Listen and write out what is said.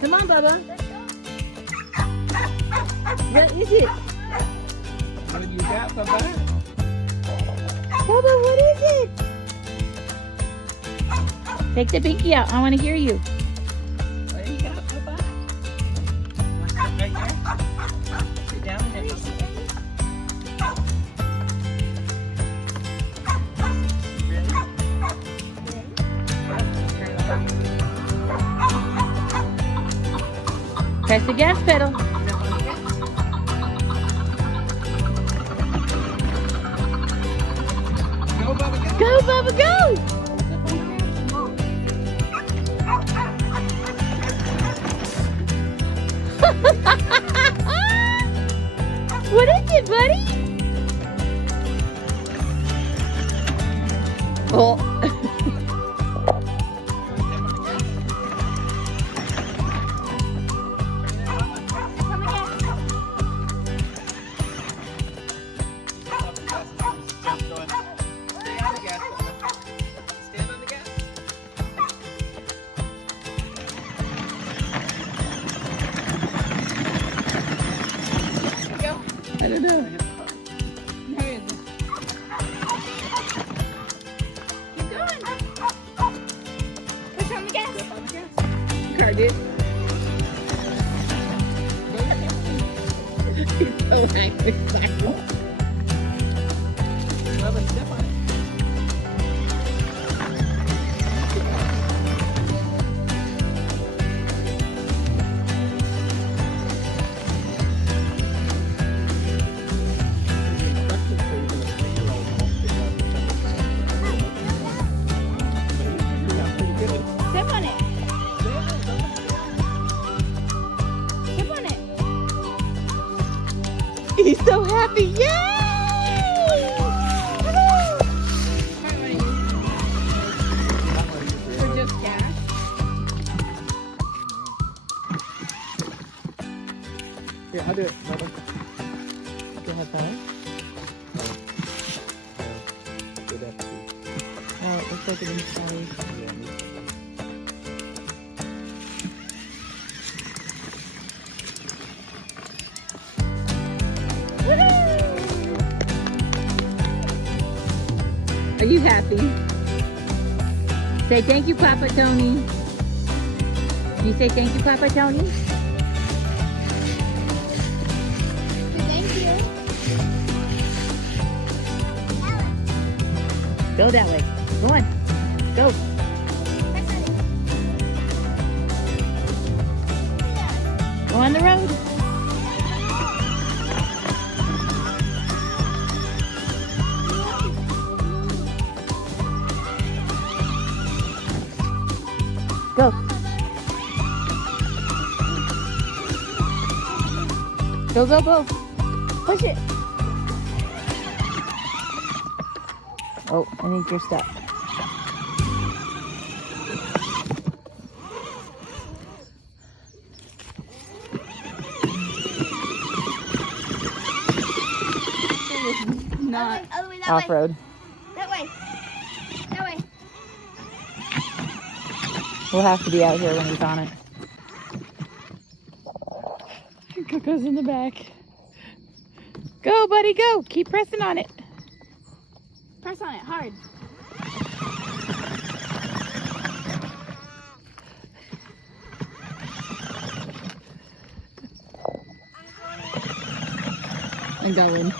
Come on, Bubba. What is it? What do you got, Bubba? Bubba, what is it? Take the pinky out. I want to hear you. What do you got, Bubba? Want to sit right here? Sit down and then Really? Turn it on. Press the gas pedal. Go, Bubba, go! Go, Bubba, go! What is it, buddy? Oh. I don't know. Keep going. Push on the gas. Car did. He's so angry. Bubba, step on it. Step on it. Step on it. He's so happy. Yay! For just cash. Here, I'll do it. Bubba. Do you have phone? Oh, it looks like it's inside. Are you happy? Say thank you, Papa Tony. You say thank you, Papa Tony? Thank you. Go that way. Go on. Go. Go on the road. Go. Go, go, go. Push it. Oh, I think you're stuck. Not other way, that way. Off-road. That way. That way. We'll have to be out here when he's on it. Coco's in the back. Go, buddy, go. Keep pressing on it. Press on it hard. I'm going.